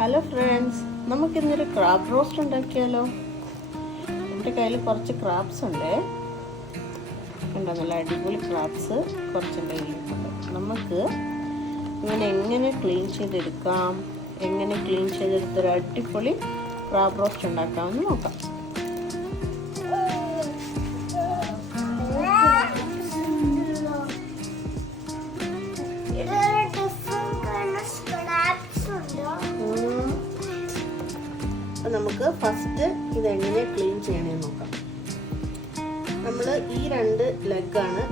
Hello friends, നമുക്കിന്നൊരു crab roast ഉണ്ടാക്കിയാലോ? എൻ്റെ കയ്യിൽ കുറച്ച് ക്രാബ്സ് ഉണ്ട്. കണ്ടോ, നല്ല അടിപൊളി ക്രാബ്സ് കുറച്ച് എൻ്റെ കയ്യിലുണ്ട്. നമുക്ക് എങ്ങനെ ക്ലീൻ ചെയ്തെടുക്കാം, എങ്ങനെ ക്ലീൻ ചെയ്തെടുത്തൊരു അടിപൊളി ക്രാബ് റോസ്റ്റ് ഉണ്ടാക്കാമെന്ന് നോക്കാം. നമുക്ക് ഫസ്റ്റ് ഇതെങ്ങനെ ക്ലീൻ ചെയ്യണമെന്ന് നോക്കാം. നമ്മൾ ഈ 2 ലെഗാണ്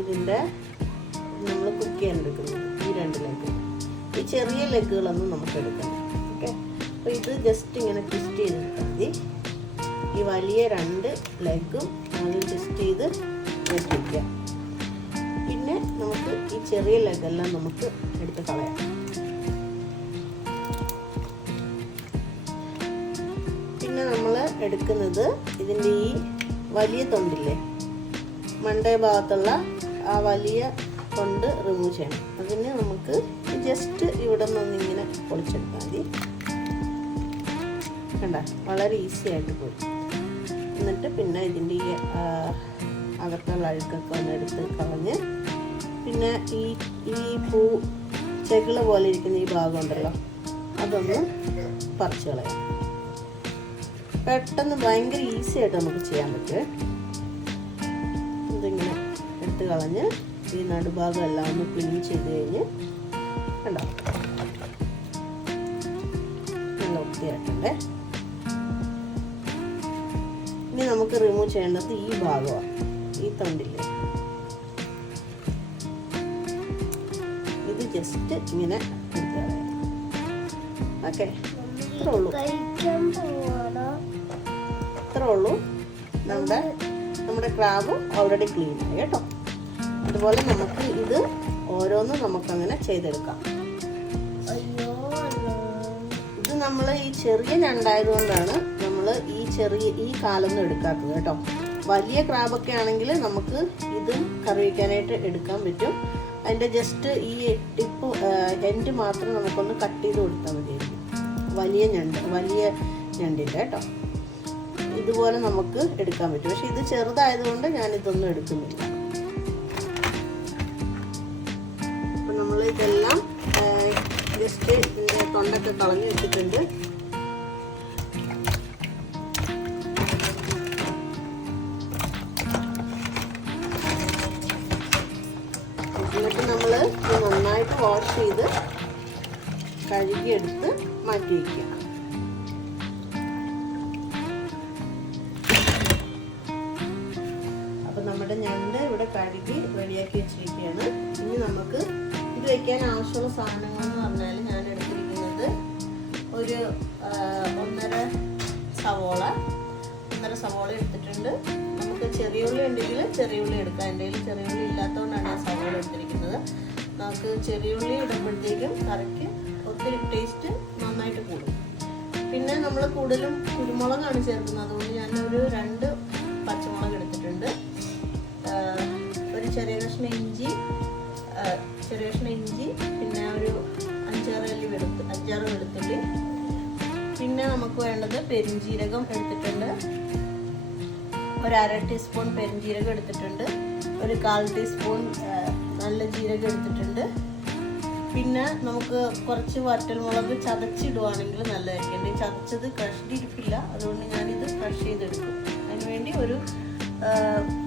ഇതിൻ്റെ നമ്മൾ കുക്ക് ചെയ്യാൻ എടുക്കുന്നത്. ഈ 2 ലെഗ്, ഈ ചെറിയ ലെഗുകളൊന്നും നമുക്ക് എടുക്കണം. ഓക്കെ, അപ്പോൾ ഇത് ജസ്റ്റ് ഇങ്ങനെ ട്വിസ്റ്റ് ചെയ്തെടുത്താൽ മതി. ഈ വലിയ 2 ലെഗും അത് ട്വിസ്റ്റ് ചെയ്ത് വെച്ചിരിക്കാം. പിന്നെ നമുക്ക് ഈ ചെറിയ ലെഗെല്ലാം നമുക്ക് എടുത്ത് കളയാം. പിന്നെ നമ്മൾ എടുക്കുന്നത് ഇതിൻ്റെ ഈ വലിയ തൊണ്ടില്ലേ, മണ്ടേ ഭാഗത്തുള്ള ആ വലിയ തൊണ്ട് റിമൂവ് ചെയ്യണം. അതിന് നമുക്ക് ജസ്റ്റ് ഇവിടെ നിന്നിങ്ങനെ പൊളിച്ചെടുത്താൽ മതി. കണ്ട, വളരെ ഈസി ആയിട്ട് പോയി. എന്നിട്ട് പിന്നെ ഇതിൻ്റെ ഈ അകത്തുള്ള അഴുക്കൊക്കെ ഒന്ന് എടുത്ത് കളഞ്ഞ്, പിന്നെ ഈ പൂ ചെകിള പോലെ ഇരിക്കുന്ന ഈ ഭാഗം ഉണ്ടല്ലോ, അതൊന്ന് പറിച്ച് കളയാം. പെട്ടെന്ന് ഭയങ്കര ഈസി ആയിട്ട് നമുക്ക് ചെയ്യാൻ പറ്റും. ഇതിങ്ങനെ എടുത്ത് കളഞ്ഞ് ഈ നടുഭാഗം എല്ലാം ഒന്ന് ക്ലീൻ ചെയ്ത് കഴിഞ്ഞ് കണ്ടോ, നല്ല വൃത്തിയായിട്ടുണ്ട്. ഇനി നമുക്ക് റിമൂവ് ചെയ്യേണ്ടത് ഈ ഭാഗമാണ്, ഈ തൊണ്ടില്ലേ. ഇത് ജസ്റ്റ് ഇങ്ങനെ എടുത്ത് കളയാം. ഓക്കെ, ഇത്രേ ഉള്ളൂ. നമ്മുടെ ക്രാബ് ഓൾറെഡി ക്ലീൻ ആയി കേട്ടോ. അതുപോലെ നമുക്ക് ഇത് ഓരോന്നും നമുക്കങ്ങനെ ചെയ്തെടുക്കാം. ഇത് നമ്മൾ ഈ ചെറിയ ഞണ്ടായതുകൊണ്ടാണ് നമ്മൾ ഈ കാലൊന്നും എടുക്കാത്തത് കേട്ടോ. വലിയ ക്രാബൊക്കെ ആണെങ്കിൽ നമുക്ക് ഇതും കറി വയ്ക്കാനായിട്ട് എടുക്കാൻ പറ്റും. അതിൻ്റെ ജസ്റ്റ് ഈ ടിപ്പ് എൻഡ് മാത്രം നമുക്കൊന്ന് കട്ട് ചെയ്ത് കൊടുത്താൽ മതിയായിരിക്കും. വലിയ ഞണ്ടിൻ്റെ കേട്ടോ, ഇതുപോലെ നമുക്ക് എടുക്കാൻ പറ്റും. പക്ഷെ ഇത് ചെറുതായതുകൊണ്ട് ഞാനിതൊന്നും എടുക്കുന്നില്ല. അപ്പം നമ്മൾ ഇതെല്ലാം ജസ്റ്റ് ഇതിൻ്റെ തൊണ്ടൊക്കെ കളഞ്ഞ് വെച്ചിട്ടുണ്ട്. എന്നിട്ട് നമ്മൾ ഇത് നന്നായിട്ട് വാഷ് ചെയ്ത് കഴുകിയെടുത്ത് മാറ്റി വയ്ക്കുക. നമ്മുടെ ഞണ്ട് ഇവിടെ കഴുകി റെഡിയാക്കി വെച്ചിരിക്കുകയാണ്. ഇനി നമുക്ക് ഇത് വെക്കാൻ ആവശ്യമുള്ള സാധനങ്ങൾ എന്ന് പറഞ്ഞാൽ ഞാൻ എടുത്തിരിക്കുന്നത് ഒരു 1.5 സവോള എടുത്തിട്ടുണ്ട്. നമുക്ക് ചെറിയ ഉള്ളി ഉണ്ടെങ്കിൽ ചെറിയ ഉള്ളി എടുക്കാം. എൻ്റെ കയ്യിൽ ചെറിയ ഉള്ളി ഇല്ലാത്തതുകൊണ്ടാണ് ഞാൻ സവോള എടുത്തിരിക്കുന്നത്. നമുക്ക് ചെറിയ ഉള്ളി ഇടുമ്പോഴത്തേക്കും കറിക്ക് ഒത്തിരി ടേസ്റ്റ് നന്നായിട്ട് കൂടും. പിന്നെ നമ്മൾ കൂടുതലും കുരുമുളകാണ് ചേർക്കുന്നത്. അതുകൊണ്ട് ഞാനൊരു 2 പച്ചമുളക് എടുത്തിട്ടുണ്ട്. ഒരു ചെറിയ കഷ്ണം ഇഞ്ചി, പിന്നെ ഒരു 5-6 വെളുത്തുള്ളി. പിന്നെ നമുക്ക് വേണ്ടത് പെരുംജീരകം എടുത്തിട്ടുണ്ട്. ഒരു 1/2 ടീസ്പൂൺ പെരുംജീരകം എടുത്തിട്ടുണ്ട്. ഒരു 1/4 ടീസ്പൂൺ നല്ല ജീരകം എടുത്തിട്ടുണ്ട്. പിന്നെ നമുക്ക് കുറച്ച് വറ്റൽമുളക് ചതച്ചിടുവാണെങ്കിൽ നല്ലതായിരിക്കും. എൻ്റെ ചതച്ചത് ക്രഷ്ഡ് ഇരിപ്പില്ല, അതുകൊണ്ട് ഞാനിത് ക്രഷ് ചെയ്തെടുക്കും. അതിനുവേണ്ടി ഒരു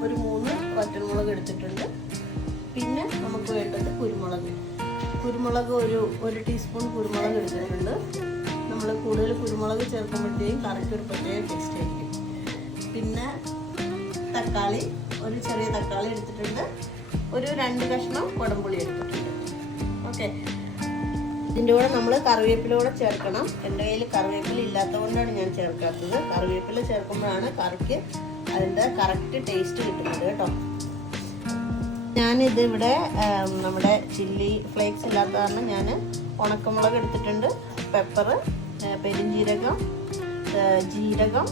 3 വറ്റൽമുളക് എടുത്തിട്ടുണ്ട്. പിന്നെ നമുക്ക് വേണ്ടത് കുരുമുളക് ഒരു ടീസ്പൂൺ കുരുമുളക് എടുത്തിട്ടുണ്ട്. നമ്മൾ കൂടുതൽ കുരുമുളക് ചേർക്കുമ്പോഴത്തേക്കും കറിക്ക് ഒരു പ്രത്യേക ടേസ്റ്റ് ആയിരിക്കും. പിന്നെ തക്കാളി, ഒരു ചെറിയ തക്കാളി എടുത്തിട്ടുണ്ട്. ഒരു 2 കഷ്ണം കുടംപുളി എടുത്തിട്ടുണ്ട്. ഓക്കെ, ഇതിൻ്റെ കൂടെ നമ്മൾ കറിവേപ്പില കൂടെ ചേർക്കണം. എൻ്റെ കയ്യിൽ കറിവേപ്പില ഇല്ലാത്തതുകൊണ്ടാണ് ഞാൻ ചേർക്കാത്തത്. കറിവേപ്പില ചേർക്കുമ്പോഴാണ് കറിക്ക് അതിൻ്റെ കറക്റ്റ് ടേസ്റ്റ് കിട്ടുന്നത് കേട്ടോ. ഞാനിത് ഇവിടെ നമ്മുടെ ചില്ലി ഫ്ലേക്സ് ഇല്ലാത്ത കാരണം ഞാൻ ഉണക്കമുളക് എടുത്തിട്ടുണ്ട്. പെപ്പർ, പെരുംജീരകം, ജീരകം,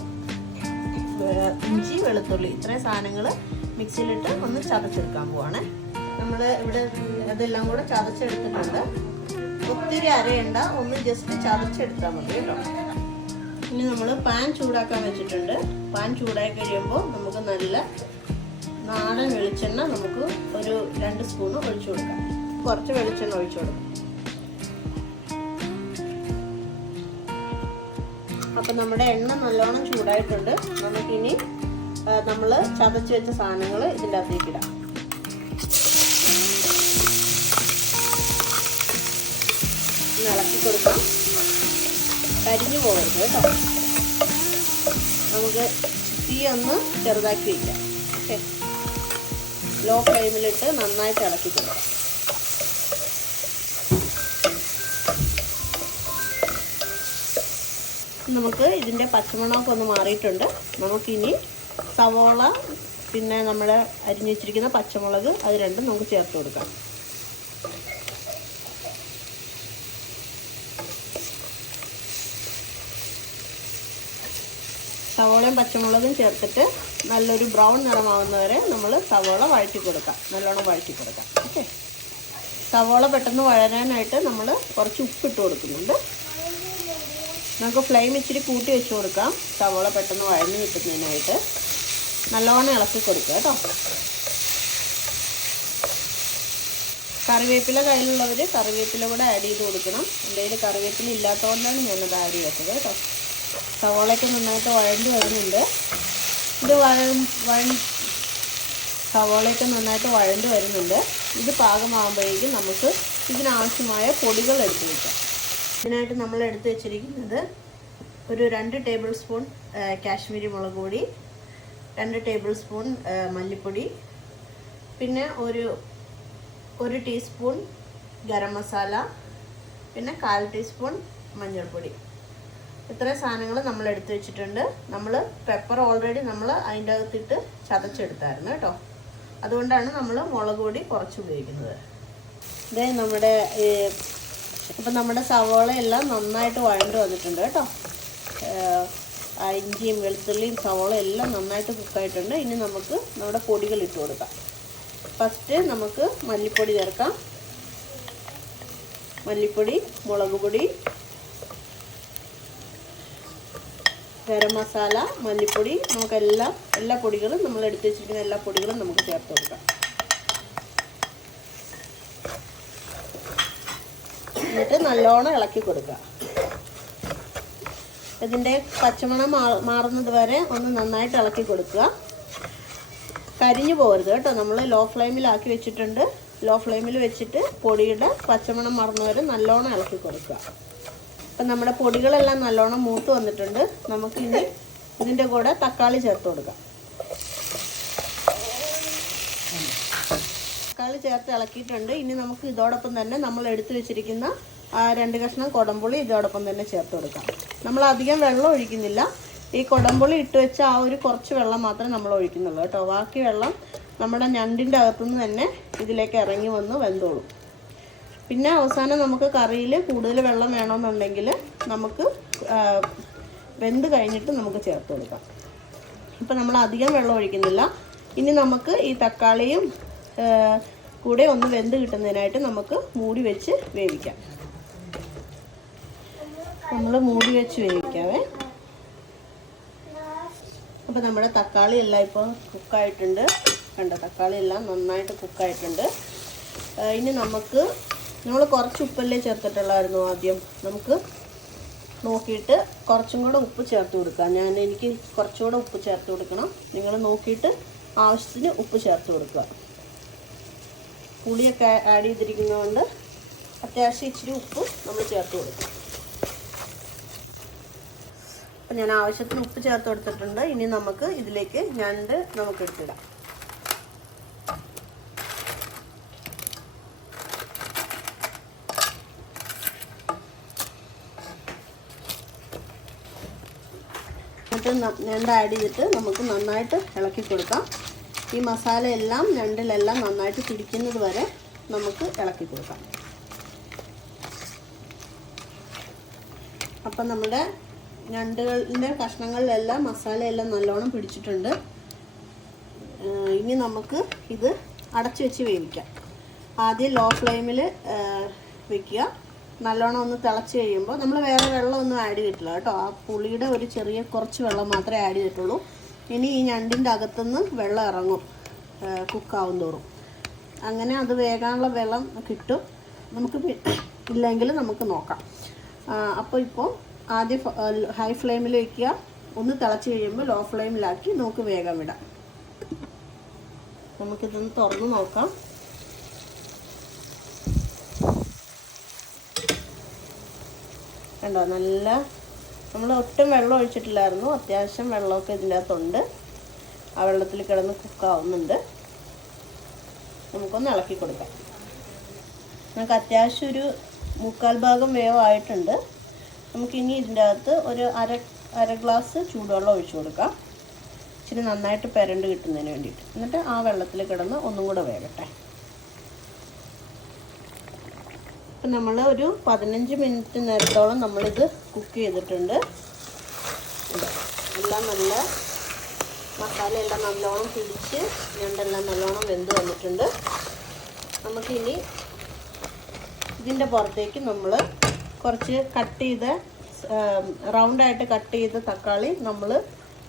ഇഞ്ചി, വെളുത്തുള്ളി, ഇത്രയും സാധനങ്ങൾ മിക്സിയിലിട്ട് ഒന്ന് ചതച്ചെടുക്കാൻ പോവാണ്. നമ്മൾ ഇവിടെ അതെല്ലാം കൂടെ ചതച്ചെടുത്തിട്ടുണ്ട്. ഒത്തിരി അരയണ്ട, ഒന്ന് ജസ്റ്റ് ചതച്ചെടുത്താൽ മതി കേട്ടോ. ഇനി നമ്മൾ പാൻ ചൂടാക്കാൻ വെച്ചിട്ടുണ്ട്. പാൻ ചൂടായി കഴിയുമ്പോൾ നമുക്ക് നല്ല നാടൻ വെളിച്ചെണ്ണ നമുക്ക് ഒരു 2 സ്പൂൺ ഒഴിച്ചു കൊടുക്കാം. കുറച്ച് വെളിച്ചെണ്ണ ഒഴിച്ചു കൊടുക്കാം. അപ്പം നമ്മുടെ എണ്ണ നല്ലോണം ചൂടായിട്ടുണ്ട്. നമുക്കിനി നമ്മൾ ചതച്ച് വെച്ച സാധനങ്ങൾ ഇതിൻ്റെ അകത്തേക്ക് ഇടാം. ഇളക്കി കൊടുക്കാം. കരിഞ്ഞു പോകരുത് കേട്ടോ. നമുക്ക് തീ ഒന്ന് ചെറുതാക്കി വയ്ക്കാം. ഓക്കെ, ലോ ഫ്ലെയിമിലിട്ട് നന്നായിട്ട് ഇളക്കി കൊടുക്കാം. നമുക്ക് ഇതിൻ്റെ പച്ചമണമൊക്കെ ഒന്ന് മാറിയിട്ടുണ്ട്. നമുക്കിനി സവോള പിന്നെ നമ്മൾ അരിഞ്ഞു വെച്ചിരിക്കുന്ന പച്ചമുളക് അത് രണ്ടും നമുക്ക് ചേർത്ത് കൊടുക്കാം. സവോളയും പച്ചമുളകും ചേർത്തിട്ട് നല്ലൊരു ബ്രൗൺ നിറമാവുന്നവരെ നമ്മൾ സവോള വഴറ്റി കൊടുക്കാം. നല്ലോണം വഴറ്റി കൊടുക്കാം. ഓക്കെ, സവോള പെട്ടെന്ന് വഴരാനായിട്ട് നമ്മൾ കുറച്ച് ഉപ്പിട്ട് കൊടുക്കുന്നുണ്ട്. നമുക്ക് ഫ്ലെയിം ഇച്ചിരി കൂട്ടി വെച്ച് കൊടുക്കാം, സവോള പെട്ടെന്ന് വഴഞ്ഞ് കിട്ടുന്നതിനായിട്ട്. നല്ലോണം ഇളക്കി കൊടുക്കുക കേട്ടോ. കറിവേപ്പില കയ്യിലുള്ളവർ കറിവേപ്പില കൂടെ ആഡ് ചെയ്ത് കൊടുക്കണം. എൻ്റെ കയ്യിൽ കറിവേപ്പില ഇല്ലാത്തതുകൊണ്ടാണ് ഞാനത് ആഡ് ചെയ്തത് കേട്ടോ. സവോളയൊക്കെ നന്നായിട്ട് വഴണ്ടി വരുന്നുണ്ട്. സവോളയൊക്കെ നന്നായിട്ട് വഴണ്ടി വരുന്നുണ്ട്. ഇത് പാകമാകുമ്പോഴേക്കും നമുക്ക് ഇതിനാവശ്യമായ പൊടികൾ എടുത്ത് വയ്ക്കാം. ഇതിനായിട്ട് നമ്മൾ എടുത്ത് വെച്ചിരിക്കുന്നത് ഒരു 2 ടേബിൾ സ്പൂൺ കാശ്മീരി മുളക് പൊടി, 2 ടേബിൾ സ്പൂൺ മല്ലിപ്പൊടി, പിന്നെ ഒരു ടീസ്പൂൺ ഗരം മസാല, പിന്നെ 1/4 ടീസ്പൂൺ മഞ്ഞൾപ്പൊടി. ഇത്രയും സാധനങ്ങൾ നമ്മൾ എടുത്ത് വെച്ചിട്ടുണ്ട്. നമ്മൾ പെപ്പർ ഓൾറെഡി നമ്മൾ അതിൻ്റെ അകത്തിട്ട് ചതച്ചെടുത്തായിരുന്നു കേട്ടോ. അതുകൊണ്ടാണ് നമ്മൾ മുളക് പൊടി കുറച്ച് ഉപയോഗിക്കുന്നത്. ഇതേ നമ്മുടെ സവോള എല്ലാം നന്നായിട്ട് വഴണ്ട് വന്നിട്ടുണ്ട് കേട്ടോ. ഇഞ്ചിയും വെളുത്തുള്ളിയും സവോള എല്ലാം നന്നായിട്ട് കുക്കായിട്ടുണ്ട്. ഇനി നമുക്ക് നമ്മുടെ പൊടികൾ ഇട്ട് കൊടുക്കാം. ഫസ്റ്റ് നമുക്ക് മല്ലിപ്പൊടി ചേർക്കാം. മല്ലിപ്പൊടി, മുളക് പൊടി, ഗരം മസാല, മല്ലിപ്പൊടി, എല്ലാ പൊടികളും നമ്മൾ എടുത്ത് വെച്ചിരിക്കുന്ന എല്ലാ പൊടികളും നമുക്ക് ചേർത്ത് കൊടുക്കാം. എന്നിട്ട് നല്ലോണം ഇളക്കി കൊടുക്കുക. ഇതിൻ്റെ പച്ചമണം മാറുന്നത് വരെ ഒന്ന് നന്നായിട്ട് ഇളക്കി കൊടുക്കുക. കരിഞ്ഞു പോകരുത് കേട്ടോ. നമ്മൾ ലോ ഫ്ലെയിമിലാക്കി വെച്ചിട്ടുണ്ട്. ലോ ഫ്ലെയിമിൽ വെച്ചിട്ട് പൊടിയുടെ പച്ചമണം മാറുന്നവരെ നല്ലോണം ഇളക്കി കൊടുക്കുക. അപ്പം നമ്മുടെ പൊടികളെല്ലാം നല്ലോണം മൂത്ത് വന്നിട്ടുണ്ട്. നമുക്കിനി ഇതിൻ്റെ കൂടെ തക്കാളി ചേർത്ത് കൊടുക്കാം. തക്കാളി ചേർത്ത് ഇളക്കിയിട്ടുണ്ട്. ഇനി നമുക്ക് ഇതോടൊപ്പം തന്നെ നമ്മൾ എടുത്തു വെച്ചിരിക്കുന്ന 2 കഷ്ണം കൊടംപുളി ഇതോടൊപ്പം തന്നെ ചേർത്ത് കൊടുക്കാം. നമ്മൾ അധികം വെള്ളം ഒഴിക്കുന്നില്ല. ഈ കൊടംപുളി ഇട്ട് വെച്ച കുറച്ച് വെള്ളം മാത്രമേ നമ്മൾ ഒഴിക്കുന്നുള്ളൂ കേട്ടോ. ബാക്കി വെള്ളം നമ്മുടെ ഞണ്ടിൻ്റെ അകത്തുനിന്ന് തന്നെ ഇതിലേക്ക് ഇറങ്ങി വന്ന് വെന്തോളും. പിന്നെ അവസാനം നമുക്ക് കറിയിൽ കൂടുതൽ വെള്ളം വേണമെന്നുണ്ടെങ്കിൽ നമുക്ക് വെന്ത് കഴിഞ്ഞിട്ട് നമുക്ക് ചേർത്ത് കൊടുക്കാം. ഇപ്പം നമ്മൾ അധികം വെള്ളം ഒഴിക്കുന്നില്ല. ഇനി നമുക്ക് ഈ തക്കാളിയും കൂടെ ഒന്ന് വെന്ത് കിട്ടുന്നതിനായിട്ട് നമുക്ക് മൂടി വെച്ച് വേവിക്കാം. നമ്മൾ മൂടി വെച്ച് വേവിക്കാവേ. അപ്പോൾ നമ്മുടെ തക്കാളി എല്ലാം ഇപ്പോൾ കുക്കായിട്ടുണ്ട്. കണ്ട, തക്കാളി എല്ലാം നന്നായിട്ട് കുക്കായിട്ടുണ്ട്. ഇനി നമ്മൾ കുറച്ച് ഉപ്പല്ലേ ചേർത്തിട്ടുള്ളായിരുന്നു ആദ്യം. നമുക്ക് നോക്കിയിട്ട് കുറച്ചും കൂടെ ഉപ്പ് ചേർത്ത് കൊടുക്കാം. എനിക്ക് കുറച്ചുകൂടെ ഉപ്പ് ചേർത്ത് കൊടുക്കണം. നിങ്ങൾ നോക്കിയിട്ട് ആവശ്യത്തിന് ഉപ്പ് ചേർത്ത് കൊടുക്കുക. പുളിയൊക്കെ ആഡ് ചെയ്തിരിക്കുന്നതുകൊണ്ട് അത്യാവശ്യം ഇച്ചിരി ഉപ്പ് നമ്മൾ ചേർത്ത് കൊടുക്കും. അപ്പം ഞാൻ ആവശ്യത്തിന് ഉപ്പ് ചേർത്ത് കൊടുത്തിട്ടുണ്ട്. ഇനി നമുക്ക് ഇതിലേക്ക് ഞണ്ട് നമുക്ക് എടുത്തിടാം. ഞണ്ട് ആഡ് ചെയ്തിട്ട് നമുക്ക് നന്നായിട്ട് ഇളക്കി കൊടുക്കാം. ഈ മസാലയെല്ലാം ഞണ്ടിലെല്ലാം നന്നായിട്ട് പിടിക്കുന്നത് വരെ നമുക്ക് ഇളക്കി കൊടുക്കാം. അപ്പം നമ്മുടെ ഞണ്ടുകളുടെ കഷ്ണങ്ങളിലെല്ലാം മസാലയെല്ലാം നല്ലോണം പിടിച്ചിട്ടുണ്ട്. ഇനി നമുക്ക് ഇത് അടച്ചു വെച്ച് വേവിക്കാം. ആദ്യം ലോ ഫ്ലെയിമിൽ വെക്കുക. നല്ലോണം ഒന്ന് തിളച്ച് കഴിയുമ്പോൾ നമ്മൾ വേറെ വെള്ളമൊന്നും ആഡ് ചെയ്തിട്ടില്ല കേട്ടോ. ആ പുളിയുടെ ഒരു ചെറിയ കുറച്ച് വെള്ളം മാത്രമേ ആഡ് ചെയ്തിട്ടുള്ളൂ. ഇനി ഈ ഞണ്ടിൻ്റെ അകത്തുനിന്ന് വെള്ളം ഇറങ്ങും കുക്കാവും തോറും. അങ്ങനെ അത് വേകാനുള്ള വെള്ളം കിട്ടും. നമുക്ക് ഇല്ലെങ്കിൽ നമുക്ക് നോക്കാം. അപ്പോൾ ഇപ്പോൾ ആദ്യം ഹൈ ഫ്ലെയിമിൽ വയ്ക്കുക. ഒന്ന് തിളച്ച് കഴിയുമ്പോൾ ലോ ഫ്ലെയിമിലാക്കി നമുക്ക് വേഗം വിടാം. നമുക്കിതൊന്ന് തുറന്ന് നോക്കാം. കണ്ടോ, നല്ല നമ്മൾ ഒട്ടും വെള്ളം ഒഴിച്ചിട്ടില്ലായിരുന്നു. അത്യാവശ്യം വെള്ളമൊക്കെ ഇതിൻ്റെ അകത്തുണ്ട്. ആ വെള്ളത്തിൽ കിടന്ന് കുക്കാവുന്നുണ്ട്. നമുക്കൊന്ന് ഇളക്കി കൊടുക്കാം. നമുക്ക് അത്യാവശ്യം ഒരു 3/4 ഭാഗം വേവായിട്ടുണ്ട്. നമുക്കിനി ഇതിൻ്റെ അകത്ത് ഒരു അര ഗ്ലാസ് ചൂടുവെള്ളം ഒഴിച്ചു കൊടുക്കാം. ഇച്ചിരി നന്നായിട്ട് പെരണ്ട് കിട്ടുന്നതിന് വേണ്ടിയിട്ട്. എന്നിട്ട് ആ വെള്ളത്തിൽ കിടന്ന് ഒന്നും കൂടെ വേകട്ടെ. ഇപ്പം നമ്മൾ ഒരു 15 മിനിറ്റ് നേരത്തോളം നമ്മളിത് കുക്ക് ചെയ്തിട്ടുണ്ട്. എല്ലാം നല്ല മസാലയെല്ലാം നല്ലോണം പിടിച്ച് ഞണ്ടെല്ലാം നല്ലോണം വെന്ത് വന്നിട്ടുണ്ട്. നമുക്കിനി ഇതിൻ്റെ പുറത്തേക്ക് നമ്മൾ കുറച്ച് കട്ട് ചെയ്ത റൗണ്ടായിട്ട് കട്ട് ചെയ്ത തക്കാളി നമ്മൾ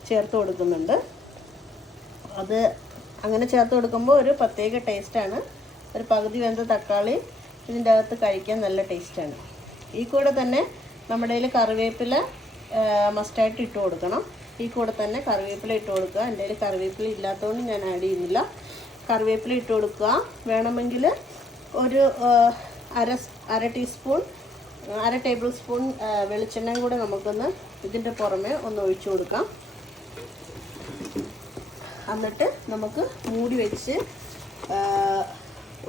ചേർത്ത് കൊടുക്കുന്നുണ്ട്. അത് അങ്ങനെ ചേർത്ത് കൊടുക്കുമ്പോൾ ഒരു പ്രത്യേക ടേസ്റ്റാണ്. ഒരു പകുതി വെന്ത തക്കാളി ഇതിൻ്റെ അകത്ത് കഴിക്കാൻ നല്ല ടേസ്റ്റാണ്. ഈ കൂടെ തന്നെ നമ്മുടെ കയ്യിൽ കറിവേപ്പില മസ്റ്റായിട്ട് ഇട്ട് കൊടുക്കണം. ഈ കൂടെ തന്നെ കറിവേപ്പില ഇട്ട് കൊടുക്കുക. എൻ്റെ കയ്യിൽ കറിവേപ്പില ഇല്ലാത്തതുകൊണ്ട് ഞാൻ ആഡ് ചെയ്യുന്നില്ല. കറിവേപ്പില ഇട്ട് കൊടുക്കുക. വേണമെങ്കിൽ ഒരു അര ടേബിൾ സ്പൂൺ വെളിച്ചെണ്ണയും കൂടെ നമുക്കൊന്ന് ഇതിൻ്റെ പുറമെ ഒന്ന് ഒഴിച്ചു കൊടുക്കാം. എന്നിട്ട് നമുക്ക് മൂടി വെച്ച്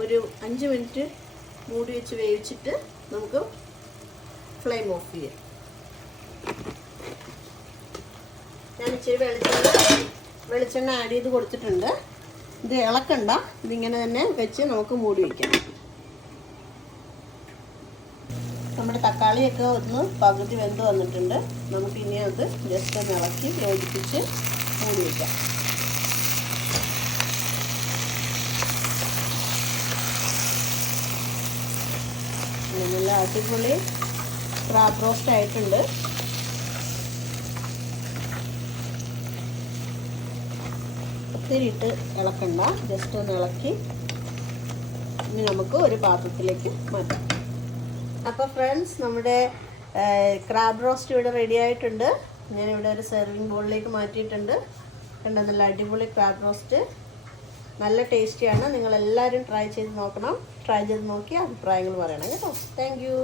ഒരു 5 മിനിറ്റ് മൂടി വെച്ച് വേവിച്ചിട്ട് നമുക്ക് ഫ്ലെയിം ഓഫ് ചെയ്യാം. ഞാൻ ഇച്ചിരി വെളിച്ചെണ്ണ ആഡ് ചെയ്ത് കൊടുത്തിട്ടുണ്ട്. ഇത് ഇളക്കണ്ട, ഇതിങ്ങനെ തന്നെ വെച്ച് നമുക്ക് മൂടി വയ്ക്കാം. നമ്മുടെ തക്കാളിയൊക്കെ ഒന്ന് പകുതി വെന്ത് വന്നിട്ടുണ്ട്. നമുക്കിനി അത് ജസ്റ്റ് ഒന്ന് ഇളക്കി യോജിപ്പിച്ച് മൂടി വയ്ക്കാം. നല്ല അടിപൊളി ക്രാബ് റോസ്റ്റ് ആയിട്ടുണ്ട്. ഒത്തിരി ഇട്ട് ഇളക്കണ്ട, ജസ്റ്റ് ഒന്ന് ഇളക്കി ഇനി നമുക്ക് ഒരു പാത്രത്തിലേക്ക് മാറ്റാം. അപ്പോൾ ഫ്രണ്ട്സ്, നമ്മുടെ ക്രാബ് റോസ്റ്റ് ഇവിടെ റെഡി ആയിട്ടുണ്ട്. ഞാനിവിടെ ഒരു സെർവിങ് ബോളിലേക്ക് മാറ്റിയിട്ടുണ്ട്. കണ്ടോ, നല്ല അടിപൊളി ക്രാബ് റോസ്റ്റ്, നല്ല ടേസ്റ്റിയാണ്. നിങ്ങളെല്ലാവരും ട്രൈ ചെയ്ത് നോക്കണം. ട്രൈ ചെയ്ത് നോക്കി അഭിപ്രായങ്ങൾ പറയണം കേട്ടോ. Thank you.